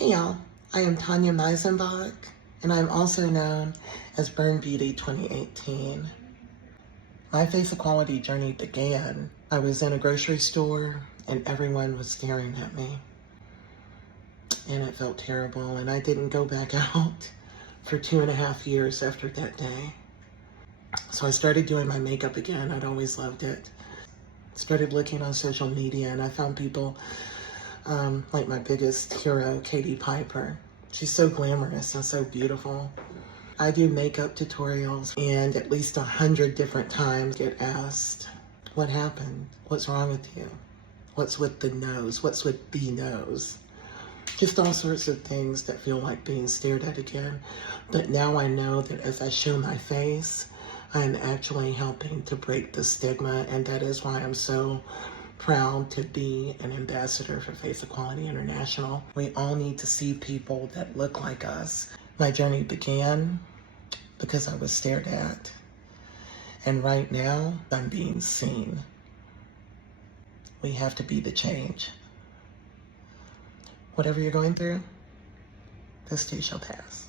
Hey y'all, I am Tanya Meisenbach, and I'm also known as Burn Beauty 2018. My face equality journey began. I was in a grocery store and everyone was staring at me. And it felt terrible, and I didn't go back out for 2.5 years after that day. So I started doing my makeup again. I'd always loved it. Started looking on social media and I found people like my biggest hero, Katie Piper. She's so glamorous and so beautiful. I do makeup tutorials and at least 100 different times get asked, what happened? What's wrong with you? What's with the nose? What's with the nose? Just all sorts of things that feel like being stared at again. But now I know that as I show my face, I'm actually helping to break the stigma, and that is why I'm so proud to be an ambassador for Face Equality International. We all need to see people that look like us. My journey began because I was stared at, and right now I'm being seen. We have to be the change. Whatever you're going through, this too shall pass.